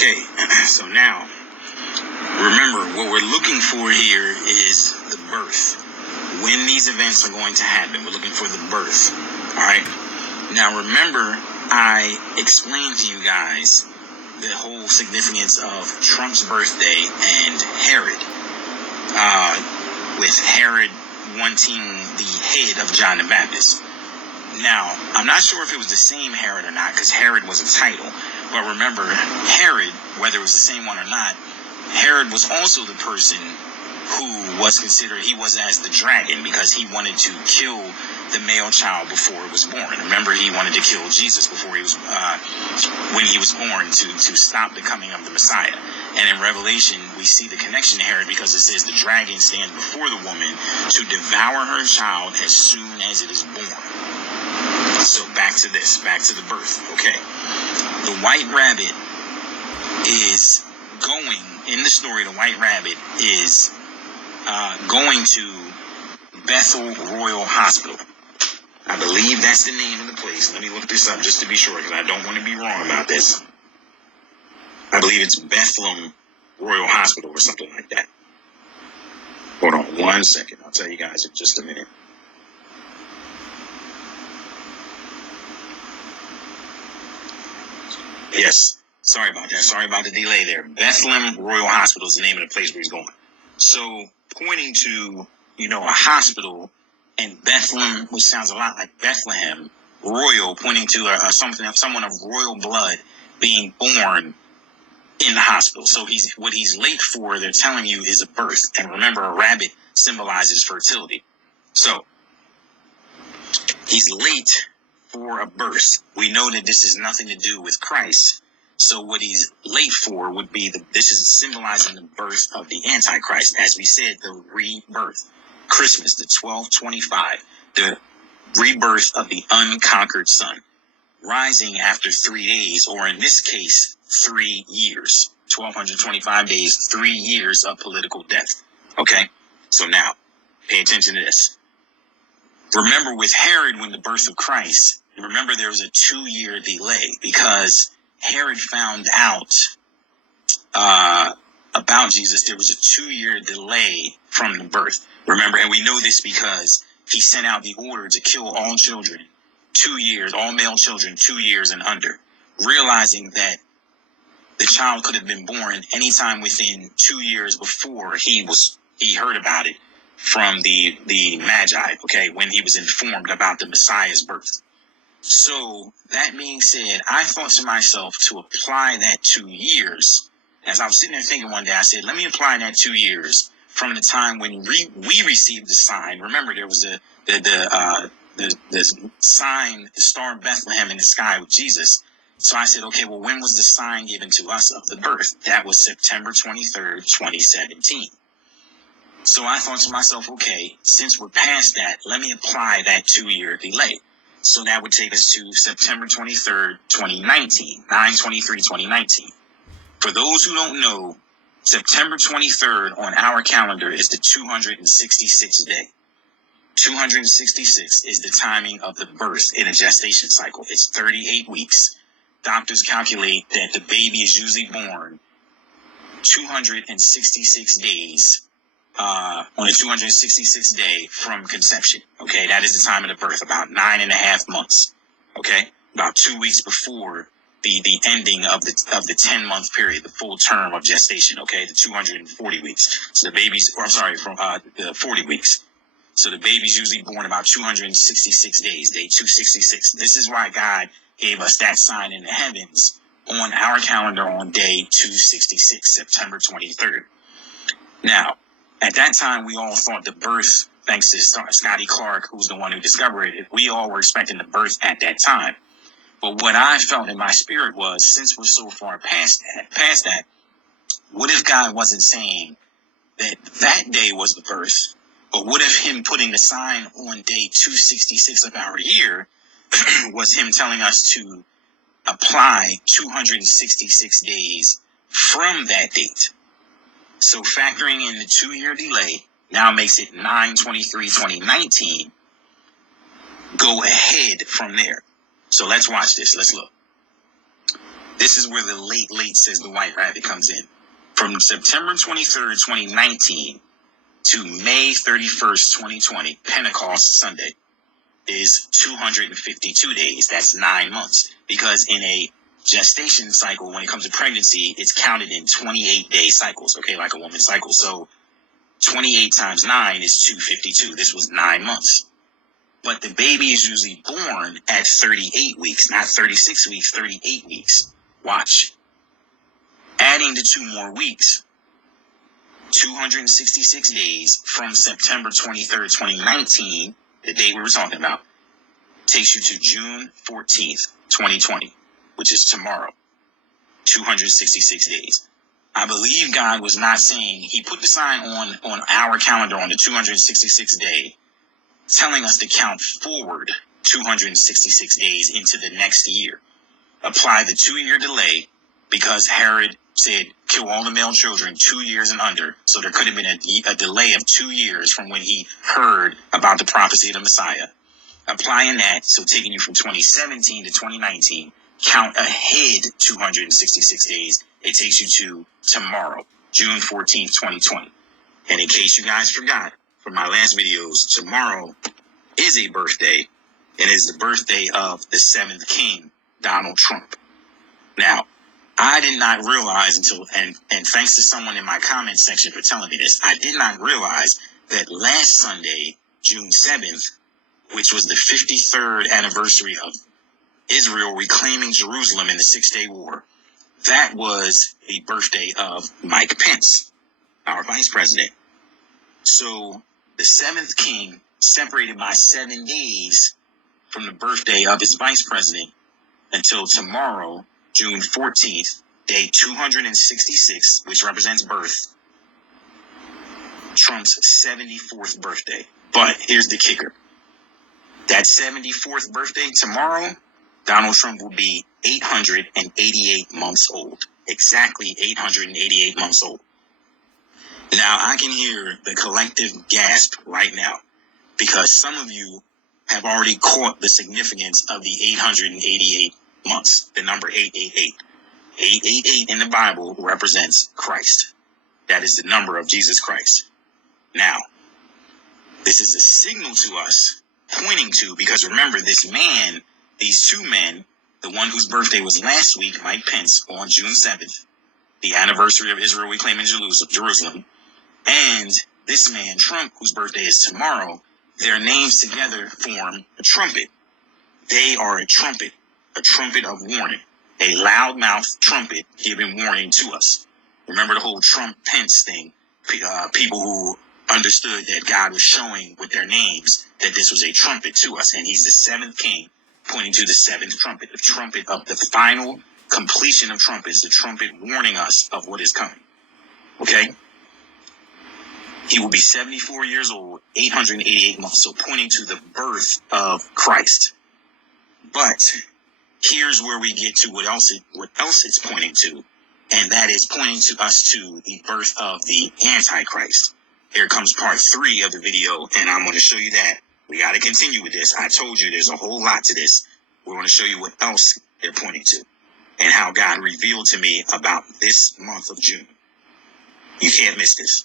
Okay, so now, remember, what we're looking for here is the birth. When these events are going to happen, we're looking for the birth. All right? Now, remember, I explained to you guys the whole significance of Trump's birthday and Herod. With Herod wanting the head of John the Baptist. Now, I'm not sure if it was the same Herod or not, because Herod was a title. But remember, Herod, whether it was the same one or not, Herod was also the person who was considered, he was as the dragon, because he wanted to kill the male child before it was born. Remember, he wanted to kill Jesus before he was, when he was born, to stop the coming of the Messiah. And in Revelation, we see the connection to Herod, because it says the dragon stands before the woman to devour her child as soon as it is born. So back to this, back to the birth. Okay. The white rabbit is going, in the story, the white rabbit is going to Bethel Royal Hospital. I believe that's the name of the place. Let me look this up just to be sure, because I don't want to be wrong about this. I believe it's Bethlehem Royal Hospital or something like that. Hold on 1 second. I'll tell you guys in just a minute. Yes. Sorry about that. Sorry about the delay there. Bethlehem Royal Hospital is the name of the place where he's going. So, pointing to, a hospital, and Bethlehem, which sounds a lot like Bethlehem, royal, pointing to someone of royal blood being born in the hospital. So what he's late for, they're telling you, is a birth. And remember, a rabbit symbolizes fertility. So, he's late for a birth. We know that this has nothing to do with Christ. So what he's late for would be this is symbolizing the birth of the Antichrist. As we said, the rebirth. Christmas, the 1225, the rebirth of the unconquered son, rising after 3 days, or in this case, 3 years, 1225 days, 3 years of political death. Okay, so now, pay attention to this. Remember, with Herod, when the birth of Christ, remember there was a 2-year delay, because Herod found out about Jesus. There was a 2-year delay from the birth. Remember, and we know this because he sent out the order to kill all children, 2 years, all male children, 2 years and under, realizing that the child could have been born anytime within 2 years before he heard about it from the Magi, okay, when he was informed about the Messiah's birth. So, that being said, I thought to myself to apply that 2 years. As I was sitting there thinking one day, I said, let me apply that 2 years from the time when we received the sign. Remember, there was the sign, the Star of Bethlehem in the sky with Jesus. So I said, okay, well, when was the sign given to us of the birth? That was September 23rd, 2017. So I thought to myself, okay, since we're past that, let me apply that 2-year delay. So that would take us to September 23rd, 2019, 9/23/2019. For those who don't know, September 23rd on our calendar is the 266th day. 266 is the timing of the birth in a gestation cycle. It's 38 weeks. Doctors calculate that the baby is usually born 266 days on a 266th day from conception. Okay, that is the time of the birth, about 9.5 months. Okay, about 2 weeks before the ending of the 10-month period, the full term of gestation. Okay, the 240 weeks. So the baby's, from the 40 weeks. So the baby's usually born about 266 days, day 266. This is why God gave us that sign in the heavens on our calendar on day 266, September 23rd. Now, at that time, we all thought the birth, thanks to Scotty Clark, who's the one who discovered it, we all were expecting the birth at that time. But what I felt in my spirit was, since we're so far past that, what if God wasn't saying that that day was the birth, but what if him putting the sign on day 266 of our year was him telling us to apply 266 days from that date? So factoring in the 2-year delay now makes it 9/23/2019. Go ahead from there. So let's watch this. Let's look. This is where the late says the white rabbit comes in. From September 23rd, 2019 to May 31st, 2020, Pentecost Sunday, is 252 days. That's 9 months. Because in a gestation cycle, when it comes to pregnancy, it's counted in 28-day cycles, okay, like a woman's cycle. So 28 times 9 is 252. This was 9 months. But the baby is usually born at 38 weeks, not 36 weeks, 38 weeks. Watch. Adding the 2 more weeks, 266 days from September 23rd, 2019, the day we were talking about, takes you to June 14th, 2020, which is tomorrow. 266 days. I believe God was not saying, he put the sign on our calendar on the 266th day, telling us to count forward 266 days into the next year. Apply the 2-year delay because Herod said, kill all the male children 2 years and under. So there could have been a delay of 2 years from when he heard about the prophecy of the Messiah. Applying that, so taking you from 2017 to 2019, count ahead 266 days. It takes you to tomorrow, June 14th, 2020. And in case you guys forgot from my last videos, tomorrow is a birthday, and is the birthday of the 7th king, Donald Trump. Now, I did not realize until, and thanks to someone in my comment section for telling me this, I did not realize that last Sunday, June 7th, which was the 53rd anniversary of Israel reclaiming Jerusalem in the 6-Day War, that was the birthday of Mike Pence, our vice president. So the 7th king separated by 7 days from the birthday of his vice president until tomorrow, June 14th, day 266, which represents birth, Trump's 74th birthday. But here's the kicker. That 74th birthday tomorrow, Donald Trump will be 888 months old. Exactly 888 months old. Now, I can hear the collective gasp right now because some of you have already caught the significance of the 888 months, the number 888. 888 in the Bible represents Christ. That is the number of Jesus Christ. Now, this is a signal to us, pointing to, because remember, this man, these 2 men, the one whose birthday was last week, Mike Pence, on June 7th, the anniversary of Israel reclaiming Jerusalem, and this man, Trump, whose birthday is tomorrow, their names together form a trumpet. They are a trumpet of warning, a loudmouth trumpet giving warning to us. Remember the whole Trump-Pence thing? People who understood that God was showing with their names that this was a trumpet to us, and he's the 7th king, pointing to the 7th trumpet, the trumpet of the final completion of trumpets, the trumpet warning us of what is coming. Okay? He will be 74 years old, 888 months, so pointing to the birth of Christ. But here's where we get to what else it's pointing to, and that is pointing to us to the birth of the Antichrist. Here comes part 3 of the video, and I'm going to show you that. We got to continue with this. I told you there's a whole lot to this. We're going to show you what else they're pointing to and how God revealed to me about this month of June. You can't miss this.